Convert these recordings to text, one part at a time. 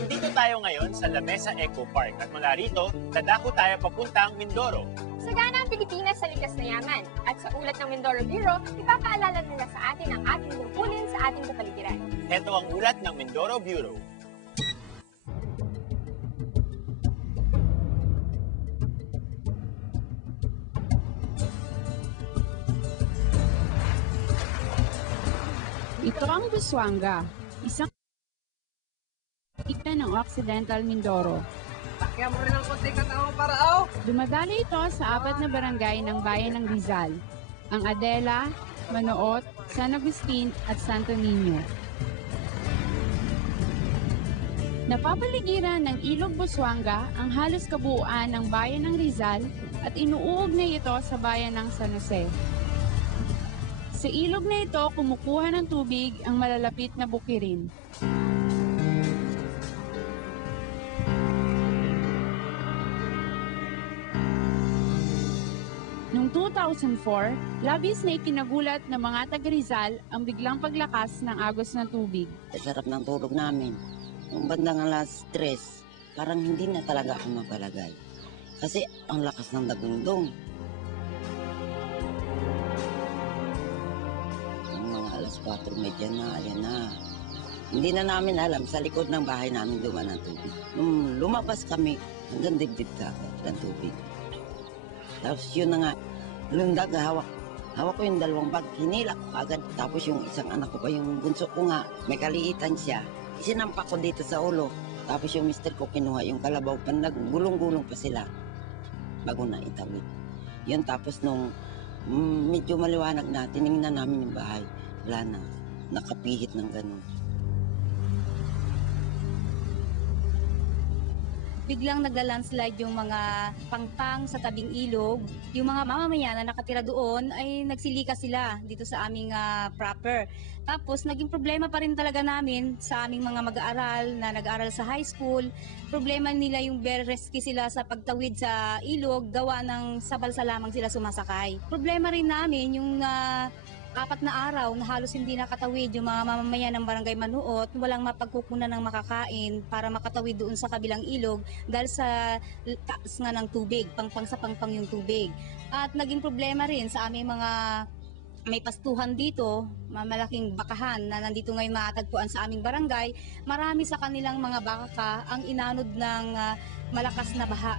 Nandito tayo ngayon sa La Mesa Eco Park at mula rito, dadako tayo papuntang Mindoro. Sagana ang Pilipinas sa likas na yaman at sa ulat ng Mindoro Bureau, ipapaalala nila sa atin ang ating tungkulin sa ating kapaligiran. Ito ang ulat ng Mindoro Bureau. Ito ang Busuanga, isang ng Occidental Mindoro. Takya mo rin ang konting katawang paraaw. Dumadali ito sa 4 na barangay ng bayan ng Rizal, ang Adela, Manoot, San Agustin at Santo Niño. Napapaligiran ng Ilog Busuanga ang halos kabuuan ng bayan ng Rizal at inuugnay ito sa bayan ng San Jose. Sa ilog na ito, kumukuha ng tubig ang malalapit na bukirin. Noong 2004, labis na ikinagulat ng mga taga-Rizal ang biglang paglakas ng agos ng tubig. Sarap ng tulog namin. Nung bandang alas 3, parang hindi na talaga ako mapalagay. Kasi ang lakas ng dagundong. Yung mga alas 4:30 na, ayan na. Hindi na namin alam, sa likod ng bahay namin dumaan ng tubig. Nung lumabas kami, hanggang dibdib ka ng tubig. Tapos yun na nga, lundag, hawak ko yung 2 bag, hinila ko agad. Tapos yung isang anak ko pa, yung bunso ko nga, may kaliitan siya. Isinampak ko dito sa ulo. Tapos yung mister ko kinuha yung kalabaw, nagulong-gulong pa sila bago na itawid. Yun, tapos nung medyo maliwanag na, tinignan namin yung bahay. Wala na, nakapihit ng ganun. Biglang nagla-landslide yung mga pangpang sa tabing ilog. Yung mga mamamayan na nakatira doon ay nagsilika sila dito sa aming proper. Tapos naging problema pa rin talaga namin sa aming mga mag-aaral na nag-aaral sa high school. Problema nila yung rescue sila sa pagtawid sa ilog, gawa ng sabalsa lamang sila sumasakay. Problema rin namin yung 4 na araw na halos hindi nakatawid yung mga mamamayan ng Barangay Manuot, walang mapagkukunan ng makakain para makatawid doon sa kabilang ilog dahil sa taas nga ng tubig, pangpang sa pangpang yung tubig. At naging problema rin sa aming mga may pastuhan dito, malaking bakahan na nandito ngayon matatagpuan sa aming barangay, marami sa kanilang mga baka ang inanod ng malakas na baha.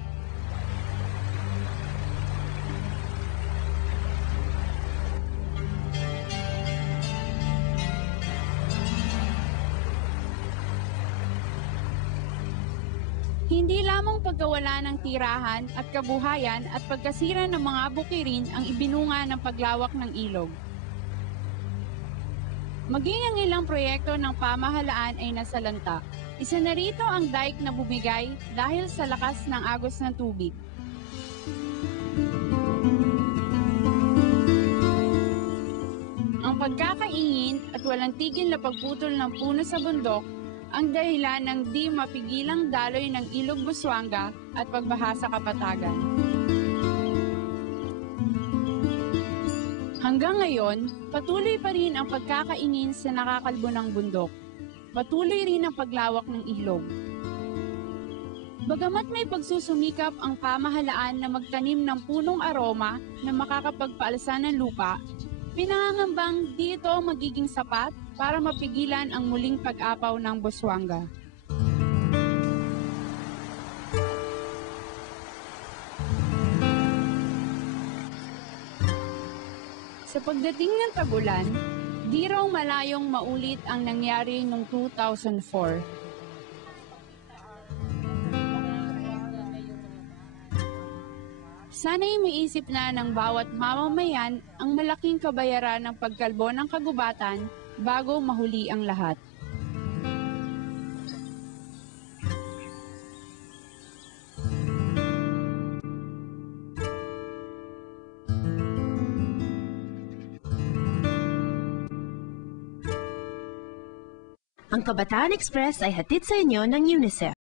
Hindi lamang pagkawala ng tirahan at kabuhayan at pagkasira ng mga bukirin ang ibinunga ng paglawak ng ilog. Maging ang ilang proyekto ng pamahalaan ay nasalanta. Isa na rito ang dike na bumigay dahil sa lakas ng agos ng tubig. Ang pagkakaingin at walang tigil na pagputol ng puno sa bundok ang dahilan ng di mapigilang daloy ng Ilog Busuanga at pagbaha sa Kapatagan. Hanggang ngayon, patuloy pa rin ang pagkakaingin sa nakakalbo ng bundok. Patuloy rin ang paglawak ng ilog. Bagamat may pagsusumikap ang pamahalaan na magtanim ng punong aroma na makakapagpaalsa ng lupa, pinangangambang di ito magiging sapat para mapigilan ang muling pag-apaw ng Busuanga. Sa pagdating ng tag-ulan, di raw malayong maulit ang nangyari noong 2004. Sana'y maisip na ng bawat mamamayan ang malaking kabayaran ng pagkalbo ng kagubatan bago mahuli ang lahat. Ang Kabataan Express ay hatid sa inyo ng UNICEF.